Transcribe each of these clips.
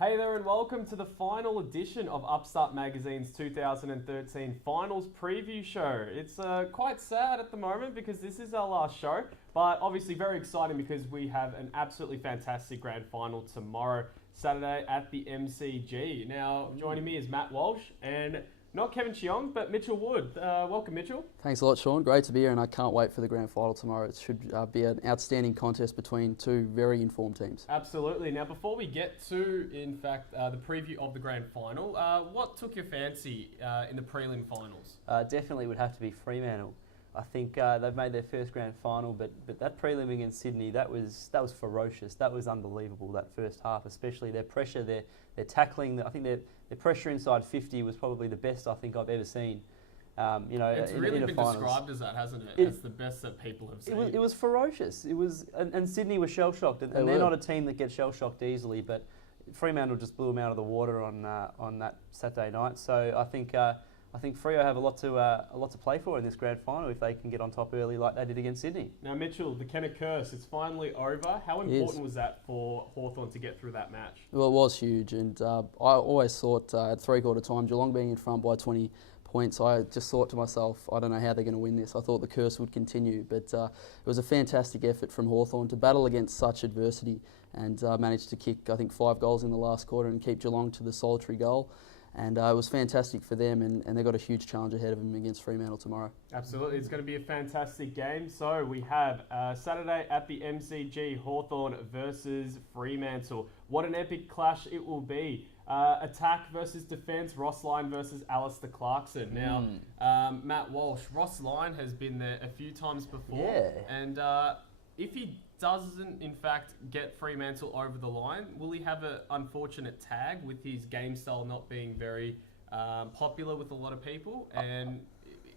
Hey there and welcome to the final edition of Upstart Magazine's 2013 Finals Preview Show. It's quite sad at the moment because this is our last show, but obviously very exciting because we have an absolutely fantastic grand final tomorrow, Saturday at the MCG. Now, joining me is Matt Walsh and not Kevin Cheong, but Mitchell Wood. Welcome, Mitchell. Thanks a lot, Sean. Great to be here, and I can't wait for the grand final tomorrow. It should be an outstanding contest between two very informed teams. Absolutely. Now, before we get to, in fact, the preview of the grand final, what took your fancy in the prelim finals? Definitely would have to be Fremantle. I think they've made their first grand final, but that prelim against Sydney, that was ferocious. That was unbelievable, that first half, especially their pressure, their tackling. I think their pressure inside 50 was probably the best I think I've ever seen. It's really been described as that, hasn't it? It's the best that people have seen. It was ferocious. It was, and Sydney was shell-shocked, and they're not a team that gets shell-shocked easily, but Fremantle just blew them out of the water on that Saturday night. So I think Freo have a lot to play for in this grand final if they can get on top early like they did against Sydney. Now, Mitchell, the Kenna curse, it's finally over. How important was that for Hawthorn to get through that match? Well, it was huge, and I always thought at three-quarter time, Geelong being in front by 20 points, I just thought to myself, I don't know how they're going to win this. I thought the curse would continue, but it was a fantastic effort from Hawthorn to battle against such adversity and manage to kick, I think, 5 goals in the last quarter and keep Geelong to the solitary goal. And it was fantastic for them, and they've got a huge challenge ahead of them against Fremantle tomorrow. Absolutely, it's going to be a fantastic game. So we have Saturday at the MCG, Hawthorn versus Fremantle. What an epic clash it will be. Attack versus defence, Ross Lyon versus Alistair Clarkson. Now, Matt Walsh, Ross Lyon has been there a few times before. Yeah. And if he doesn't, in fact, get Fremantle over the line, will he have an unfortunate tag with his game style not being very popular with a lot of people? And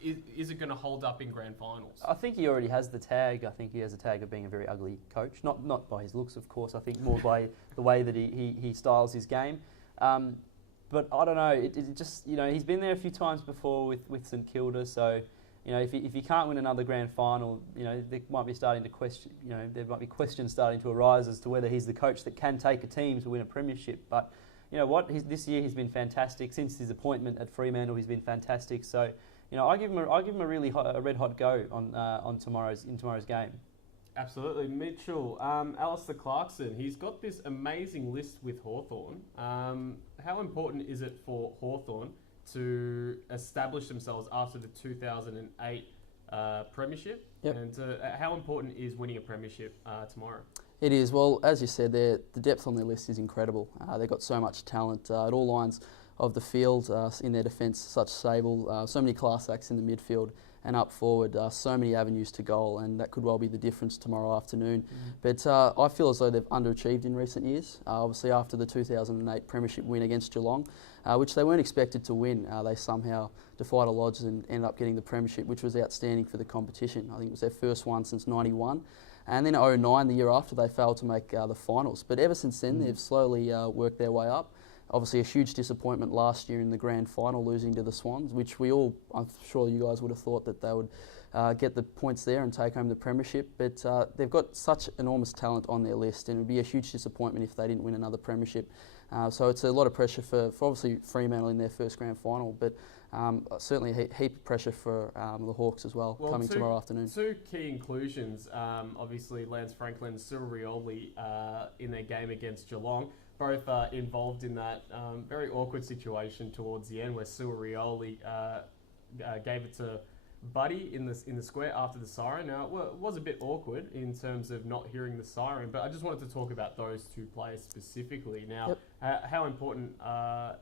is it going to hold up in grand finals? I think he already has the tag. I think he has a tag of being a very ugly coach. Not by his looks, of course. I think more by the way that he styles his game. But I don't know. It just, he's been there a few times before with St Kilda, so if he can't win another grand final, there might be starting to question. There might be questions starting to arise as to whether he's the coach that can take a team to win a premiership. But you know what? This year he's been fantastic. Since his appointment at Fremantle, he's been fantastic. So I give him a really a red hot go on tomorrow's game. Absolutely. Mitchell, Alistair Clarkson, he's got this amazing list with Hawthorn. How important is it for Hawthorn to establish themselves after the 2008 premiership? Yep. And how important is winning a premiership tomorrow? It is. Well, as you said, the depth on their list is incredible. They've got so much talent at all lines of the field, in their defence, such Sable, so many class acts in the midfield and up forward, so many avenues to goal, and that could well be the difference tomorrow afternoon. But I feel as though they've underachieved in recent years. Obviously, after the 2008 premiership win against Geelong, which they weren't expected to win, they somehow defied all odds and ended up getting the premiership, which was outstanding for the competition. I think it was their first one since '91. And then 2009, the year after, they failed to make the finals. But ever since then, they've slowly worked their way up. Obviously, a huge disappointment last year in the grand final, losing to the Swans, which I'm sure you guys would have thought that they would get the points there and take home the premiership. But they've got such enormous talent on their list, and it would be a huge disappointment if they didn't win another premiership. So it's a lot of pressure for obviously Fremantle in their first grand final, but certainly a heap of pressure for the Hawks as well coming tomorrow afternoon. Two key inclusions, obviously Lance Franklin and Cyril Rioli in their game against Geelong, both involved in that very awkward situation towards the end where Cyril Rioli gave it to Buddy in the square after the siren. Now, it was a bit awkward in terms of not hearing the siren, but I just wanted to talk about those two players specifically. Now, how important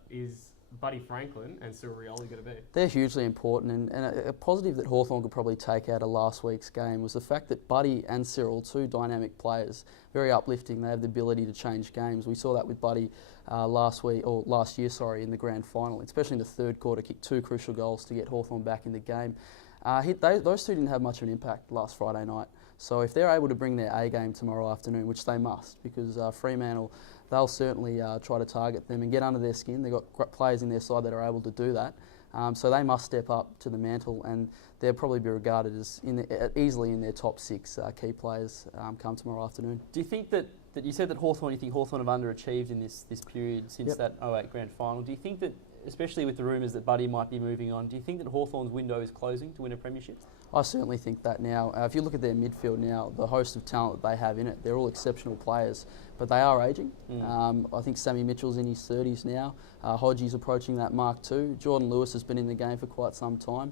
is Buddy Franklin and Cyril Rioli going to be? They're hugely important, and a positive that Hawthorn could probably take out of last week's game was the fact that Buddy and Cyril, two dynamic players, very uplifting. They have the ability to change games. We saw that with Buddy last year, in the grand final, especially in the third quarter, kicked 2 crucial goals to get Hawthorn back in the game. Those two didn't have much of an impact last Friday night. So if they're able to bring their A game tomorrow afternoon, which they must, because Fremantle, they'll certainly try to target them and get under their skin. They've got players in their side that are able to do that. So they must step up to the mantle, and they'll probably be regarded as easily in their top 6 key players come tomorrow afternoon. Do you think that that you said that Hawthorn, you think Hawthorn have underachieved in this period since that 08 grand final. Do you think that, especially with the rumours that Buddy might be moving on, do you think that Hawthorn's window is closing to win a premiership? I certainly think that now. If you look at their midfield now, the host of talent that they have in it, they're all exceptional players, but they are ageing. I think Sammy Mitchell's in his 30s now. Hodgie's approaching that mark too. Jordan Lewis has been in the game for quite some time.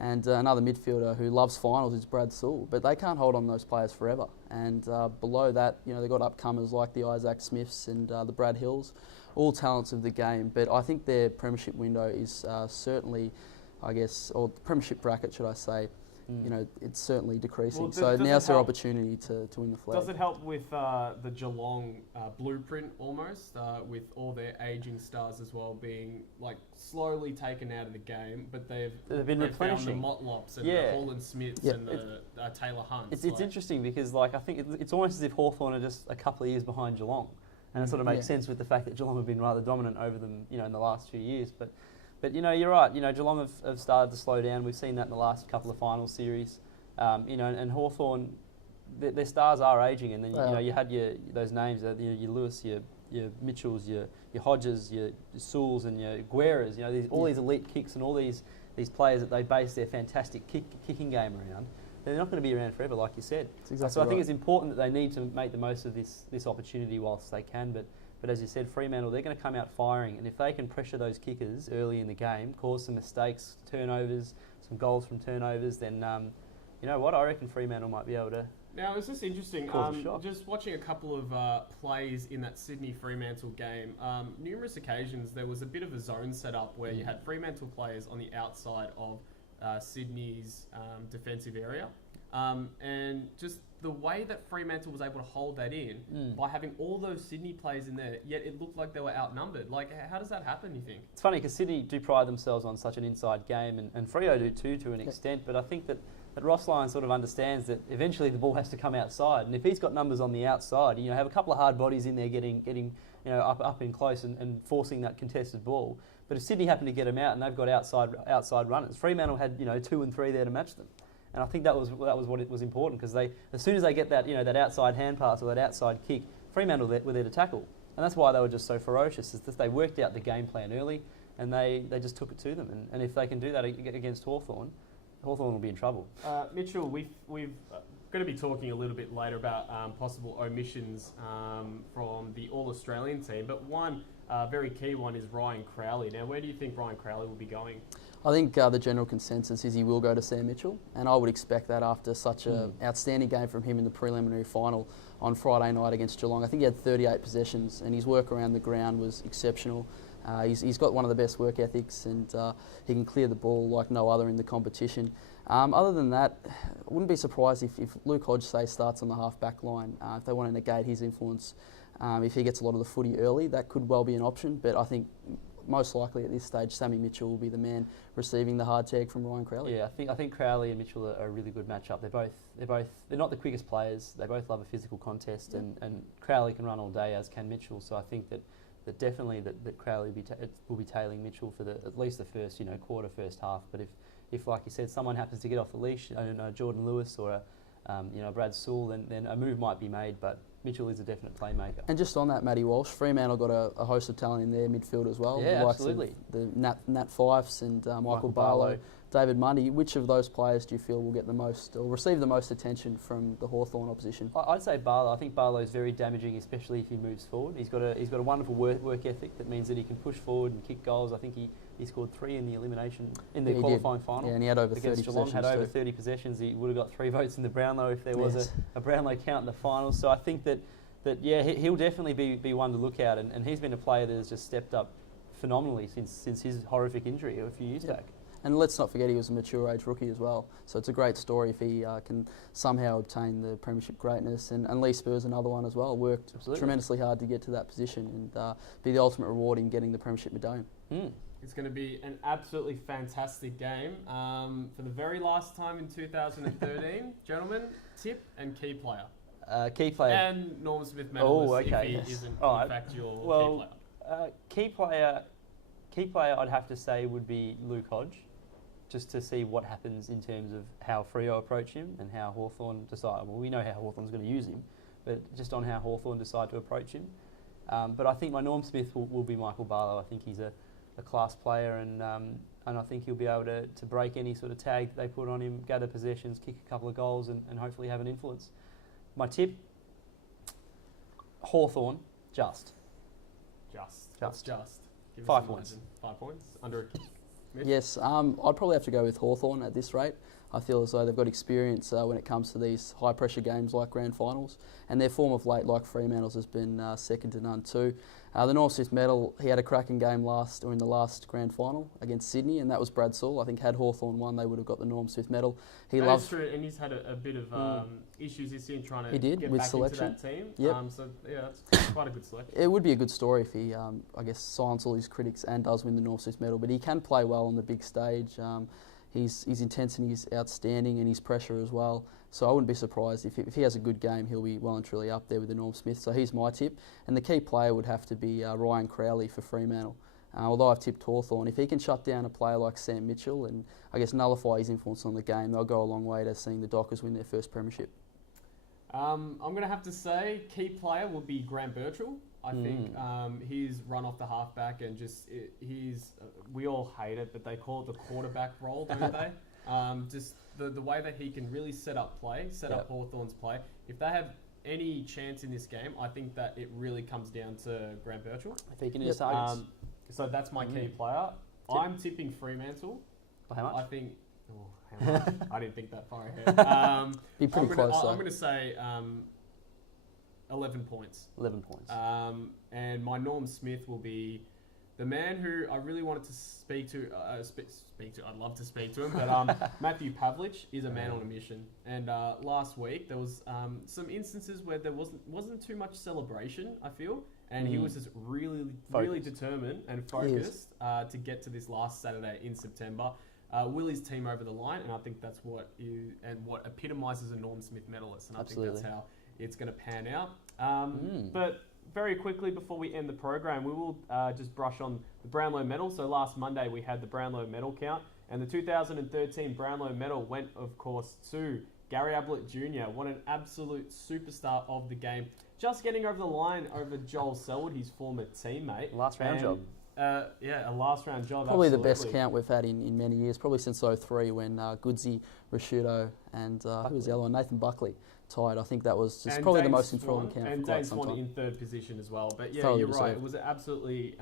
And another midfielder who loves finals is Brad Sewell, but they can't hold on those players forever. And below that, they've got upcomers like the Isaac Smiths and the Brad Hills, all talents of the game. But I think their premiership window is certainly, or the premiership bracket, should I say, it's certainly decreasing. Well, so now's their opportunity to win the flag. Does it help with the Geelong blueprint almost, with all their ageing stars as well being slowly taken out of the game, but they've been replenishing the Motlops and the Holland Smiths and the Taylor Hunts. It's interesting because I think it's almost as if Hawthorn are just a couple of years behind Geelong, and it sort of makes sense with the fact that Geelong have been rather dominant over them, in the last few years. But you're right. Geelong have started to slow down. We've seen that in the last couple of final series. And Hawthorn, their stars are ageing. And then you had those names, your Lewis, your Mitchells, your Hodges, your Sewells, and your Guerras. All these elite kicks and all these players that they base their fantastic kicking game around. They're not going to be around forever, like you said. Exactly so I think it's important that they need to make the most of this opportunity whilst they can. But as you said, Fremantle, they're going to come out firing. And if they can pressure those kickers early in the game, cause some mistakes, turnovers, some goals from turnovers, then, you know what, I reckon Fremantle might be able to. Now, it's just interesting, cause a shock. Just watching a couple of plays in that Sydney-Fremantle game, numerous occasions there was a bit of a zone set up where you had Fremantle players on the outside of Sydney's defensive area. And just the way that Fremantle was able to hold that in by having all those Sydney players in there, yet it looked like they were outnumbered. How does that happen, you think? It's funny because Sydney do pride themselves on such an inside game, and Freo do too to an extent, but I think that Ross Lyon sort of understands that eventually the ball has to come outside, and if he's got numbers on the outside, have a couple of hard bodies in there getting up in close and forcing that contested ball. But if Sydney happen to get them out and they've got outside runners, Fremantle had 2 and 3 there to match them. And I think that was what it was important because as soon as they get that that outside hand pass or that outside kick, Fremantle were there to tackle, and that's why they were just so ferocious. Is that they worked out the game plan early, and they just took it to them. And if they can do that against Hawthorn will be in trouble. Mitchell, we've going to be talking a little bit later about possible omissions from the All-Australian team, but one very key one is Ryan Crowley. Now, where do you think Ryan Crowley will be going? I think the general consensus is he will go to Sam Mitchell, and I would expect that after such an outstanding game from him in the preliminary final on Friday night against Geelong. I think he had 38 possessions, and his work around the ground was exceptional. He's got one of the best work ethics, and he can clear the ball like no other in the competition. Other than that, I wouldn't be surprised if Luke Hodge, say, starts on the half-back line. If they want to negate his influence, if he gets a lot of the footy early, that could well be an option, but I think most likely at this stage, Sammy Mitchell will be the man receiving the hard tag from Ryan Crowley. Yeah, I think Crowley and Mitchell are a really good matchup. They're not the quickest players. They both love a physical contest, and Crowley can run all day, as can Mitchell. So I think that definitely that Crowley will be tailing Mitchell for at least the first quarter, first half. But if like you said, someone happens to get off the leash, I don't know, Jordan Lewis or Brad Sewell, then a move might be made. But Mitchell is a definite playmaker. And just on that, Matty Walsh, Fremantle got a host of talent in their midfield as well. Yeah, the absolutely. The Nat Fifes and Michael Barlow, David Mundy. Which of those players do you feel will get the most or receive the most attention from the Hawthorn opposition? I'd say Barlow. I think Barlow is very damaging, especially if he moves forward. He's got a wonderful work ethic that means that he can push forward and kick goals. I think he scored 3 in the elimination in the qualifying final. Yeah, and he had over against 30 Geelong, possessions. Had over 30 possessions. He would have got 3 votes in the Brownlow if there was a Brownlow count in the finals. So I think that he'll definitely be one to look at, and he's been a player that has just stepped up phenomenally since his horrific injury a few years back. And let's not forget he was a mature age rookie as well. So it's a great story if he can somehow obtain the premiership greatness. And Lee Spur's another one as well. Worked tremendously hard to get to that position and be the ultimate reward in getting the premiership medallion. It's going to be an absolutely fantastic game. For the very last time in 2013, gentlemen, tip and key player. Key player. And Norm Smith medalist if he isn't in fact your key player. Key player I'd have to say would be Luke Hodge, just to see what happens in terms of how Freo approach him and how Hawthorn decide. Well, we know how Hawthorn's going to use him, but just on how Hawthorn decide to approach him. But I think my Norm Smith will be Michael Barlow. I think he's a class player, and I think he'll be able to break any sort of tag that they put on him, gather possessions, kick a couple of goals, and hopefully have an influence. My tip, Hawthorn, just. Give 5 us a points. margin. 5 points under a Mitch? Yes, I'd probably have to go with Hawthorn at this rate. I feel as though they've got experience when it comes to these high-pressure games like grand finals, and their form of late, like Fremantle's, has been second to none too. The Norm Smith medal, he had a cracking game in the last grand final against Sydney, and that was Brad Sewell. I think had Hawthorn won, they would have got the Norm Smith medal. That's true, and he's had a bit of issues this year trying to get with back selection. into that team. Yep. So yeah, that's quite a good selection. It would be a good story if he, I guess, silence all his critics and does win the Norm Smith medal. But he can play well on the big stage. His intensity is outstanding, and his pressure as well. So I wouldn't be surprised if he has a good game, he'll be well and truly up there with the Norm Smith. So he's my tip. And the key player would have to be Ryan Crowley for Fremantle. Although I've tipped Hawthorn, if he can shut down a player like Sam Mitchell and I guess nullify his influence on the game, they'll go a long way to seeing the Dockers win their first premiership. I'm going to have to say key player will be Grant Birchall. I think his run off the halfback and we all hate it, but they call it the quarterback role, don't they? Just the way that he can really set up Hawthorn's play. If they have any chance in this game, I think that it really comes down to Grant Birchall. If he can hit his targets. So that's my key player. I'm tipping Fremantle. By how much? I think... how much? I didn't think that far ahead. Be pretty close, though. I'm going to say 11 points. 11 points. And my Norm Smith will be the man who I really wanted to speak to. I'd love to speak to him, but Matthew Pavlich is a man on a mission. And last week there was some instances where there wasn't too much celebration, I feel, and he was just really determined and focused to get to this last Saturday in September. Will his team over the line, and I think that's what epitomises a Norm Smith medalist, and I think that's how it's going to pan out. But very quickly before we end the program, we will just brush on the Brownlow medal. So last Monday we had the Brownlow medal count, and the 2013 Brownlow medal went, of course, to Gary Ablett Jr., what an absolute superstar of the game. Just getting over the line over Joel Selwood, his former teammate. Last round job. A last round job. Probably the best count we've had in many years, probably since 2003 when Goodsey, Rashudo and who was the other one? Nathan Buckley tied. I think that was just probably the most enthralling count and for quite Dane some Swan time. in third position as well. But yeah, Thoroughly you're right. deserved. It was an absolutely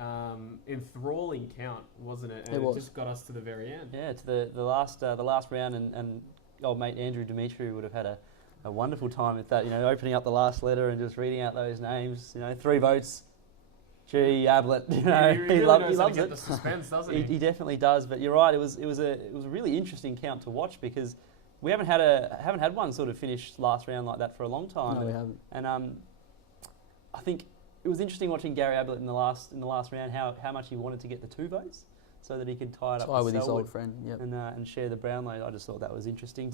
enthralling count, wasn't it? And It was. Just got us to the very end. Yeah, to the last round, and old mate Andrew Dimitri would have had a wonderful time with that. Opening up the last letter and just reading out those names. 3 votes. Gee, Ablett, He really loves get it. the suspense, doesn't he? He definitely does. But you're right. It was a really interesting count to watch because we haven't had one sort of finish last round like that for a long time. No, we haven't. And I think it was interesting watching Gary Ablett in the last round how much he wanted to get the 2 votes so that he could tie it up with his Selwood old friend. Yep. and share the Brownlow. I just thought that was interesting.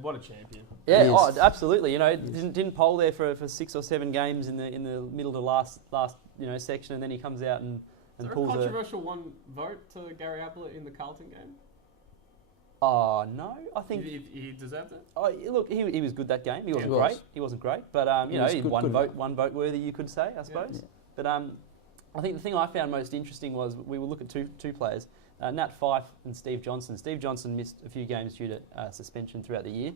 What a champion! Yeah, absolutely. Didn't poll there for 6 or 7 games in the middle to last section, and then he comes out and pulls a controversial one vote to Gary Ablett in the Carlton game. Oh no, I think he deserved it. Oh, look, he was good that game. He wasn't great. He wasn't great, but one vote worthy, you could say, I suppose. Yeah. But I think the thing I found most interesting was we will look at two players. Nat Fyfe and Steve Johnson. Steve Johnson missed a few games due to suspension throughout the year.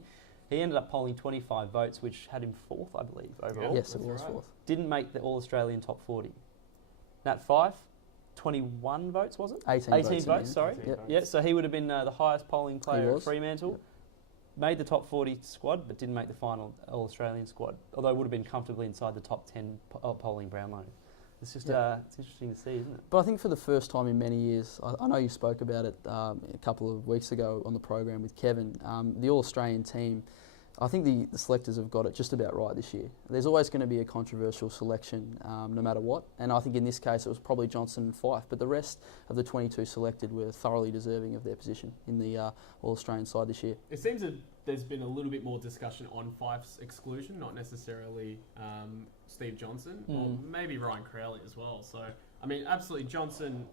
He ended up polling 25 votes, which had him 4th, I believe, overall. Yes, it was 4th. Didn't make the All-Australian top 40. Nat Fyfe, 21 votes, was it? 18 votes, sorry. 18 votes. Yeah, so he would have been the highest polling player at Fremantle. Yep. Made the top 40 squad, but didn't make the final All-Australian squad, although would have been comfortably inside the top 10 polling Brownlow. It's just it's interesting to see, isn't it? But I think for the first time in many years, I know you spoke about it a couple of weeks ago on the program with Kevin, the All-Australian team, I think the selectors have got it just about right this year. There's always going to be a controversial selection no matter what, and I think in this case it was probably Johnson and Fyfe, but the rest of the 22 selected were thoroughly deserving of their position in the All-Australian side this year. It seems that there's been a little bit more discussion on Fyfe's exclusion, not necessarily Steve Johnson, or maybe Ryan Crowley as well. So, I mean, absolutely, Johnson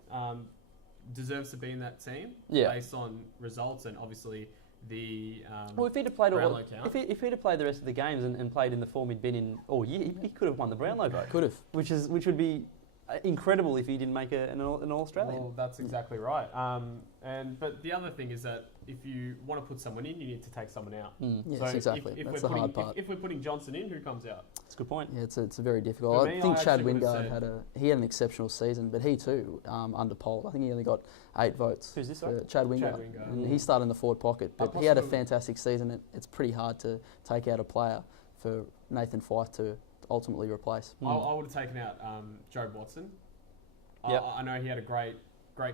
deserves to be in that team based on results and obviously the Well, if he'd have played Brownlow count. if he'd have played the rest of the games and played in the form he'd been in all year, he could have won the Brownlow vote. Could have. Which would be incredible if he didn't make an All-Australian. Well, that's exactly right. But the other thing is that if you want to put someone in, you need to take someone out. Yes, So exactly. If That's we're the hard part. If we're putting Johnson in, who comes out? That's a good point. Yeah, it's a very difficult. For I me, think I Chad actually would've Wingard said- had an exceptional season, but he too underpolled. I think he only got 8 votes. Who's this, for sorry? Chad Wingard. Chad Wingard. And he started in the forward pocket, but he had a fantastic season. It's pretty hard to take out a player for Nathan Fyfe to ultimately replace. I would have taken out Joe Watson. Yep. I know he had a great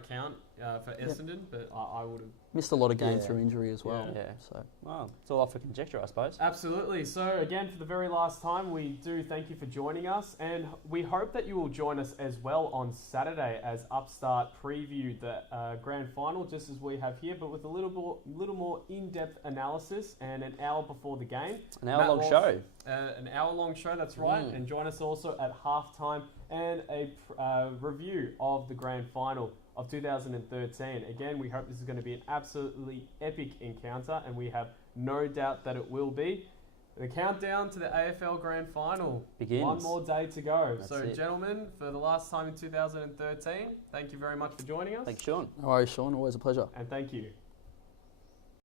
count for Essendon, but I would have. Missed a lot of games Yeah. through injury as well. Yeah. So Well, it's all up for conjecture, I suppose. Absolutely. So again, for the very last time, we do thank you for joining us, and we hope that you will join us as well on Saturday as Upstart preview the grand final, just as we have here, but with a little more in-depth analysis and an hour before the game. An hour-long show. An hour-long show, that's right. And join us also at halftime and a review of the grand final of 2013. Again, we hope this is going to be an absolutely epic encounter, and we have no doubt that it will be. The countdown to the AFL Grand Final Begins. One more day to go. That's so, it. gentlemen, for the last time in 2013, thank you very much for joining us. Thanks, Sean. no worries, Sean. Always a pleasure. And thank you.